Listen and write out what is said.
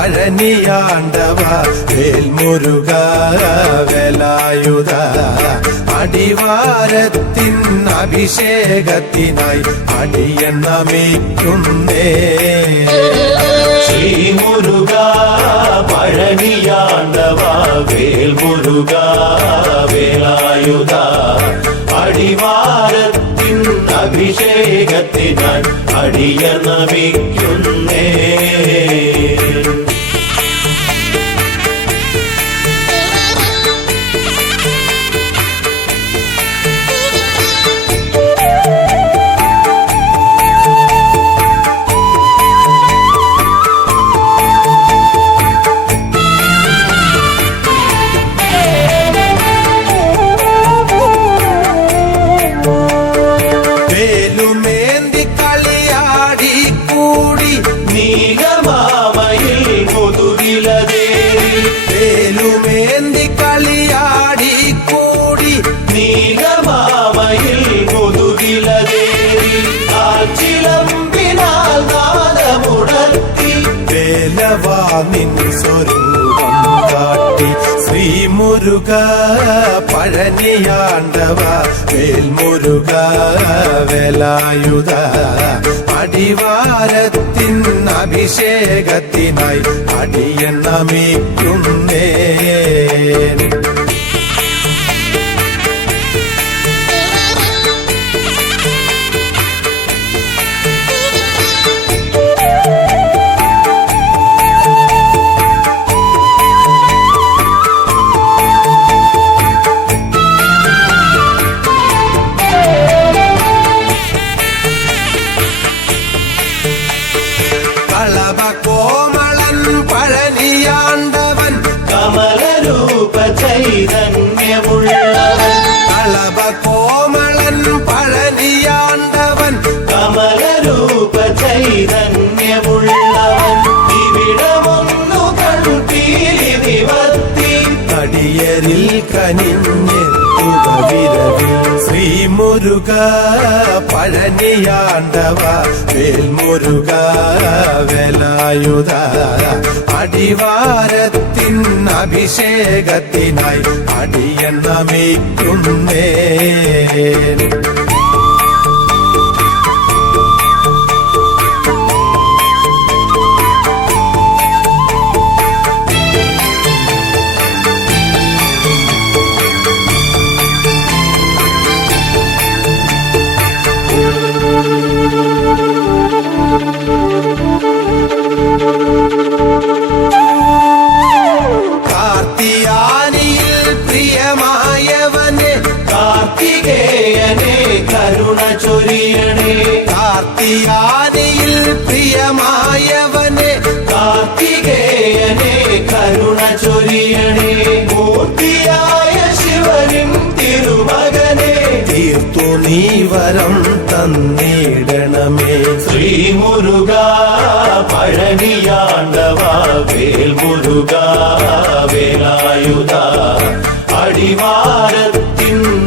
പഴനിയാണ്ടവ വേൽമുരുക വേലായുധ അടിവാരത്തിൻ അഭിഷേകത്തിനായി അടിയൻ നമിക്കുന്നേ. ശ്രീമുരുക പഴനിയാണ്ടവ വേൽമുരുക വേലായുധ അടിവാരത്തിൻ അഭിഷേകത്തിനായി അടിയൻ നമിക്കുന്നേ. വേലുമേന്തി കളിയാടി കൂടി നീലമാമയിൽ മുതുകിലതേറി വേലുമേന്തി കളിയാടി കൂടി നീലമാമയിൽ മുതുകിലതേറി കാൽച്ചിലമ്പിനാൽ നാദമുടത്തി വേലവാ നിൻ സ്വരൂപം കാട്ടി ശ്രീമുരുക പഴനിയാണ്ടവ വേൽമുരുക വേലായുധ അടിവാരത്തിൻ അഭിഷേകത്തിനായി അടിയൻ നമിക്കുന്നേ. കളഭ കോമളൻ പഴനിയാണ്ടവൻ കമലരൂപ ചൈതന്യമുള്ളവൻ കളഭ കോമളൻ പഴനിയാണ്ടവൻ കമലരൂപ ചൈതന്യമുള്ളവൻ ഇവിടമൊന്നു കൺപീലി നിവർത്തി അടിയരിൽ കനിഞ്ഞെത്തുക വിരവിൽ ശ്രീമുരുക പഴനിയാണ്ടവ വേൽമുരുക വേലായുധ അടിവാരത്തിൻ അഭിഷേകത്തിനായി അടിയൻ നമിക്കുന്നേ. കാർത്തിയാനിയിൽ പ്രിയമായവനെ കാർത്തികേയനെ കരുണ ചൊരിയണേ കാർത്തിയാനിയിൽ പ്രിയമായവനെ കാർത്തികേയനെ കരുണ ചൊരിയണേ മൂർത്തിയായ ശിവനും തിരുമകനെ തീർത്തു നീ വരം തന്നിടണമേ. ശ്രീമുരുക പഴനിയാണ്ടവ വേൽമുരുക വേലായുധ അടിവാ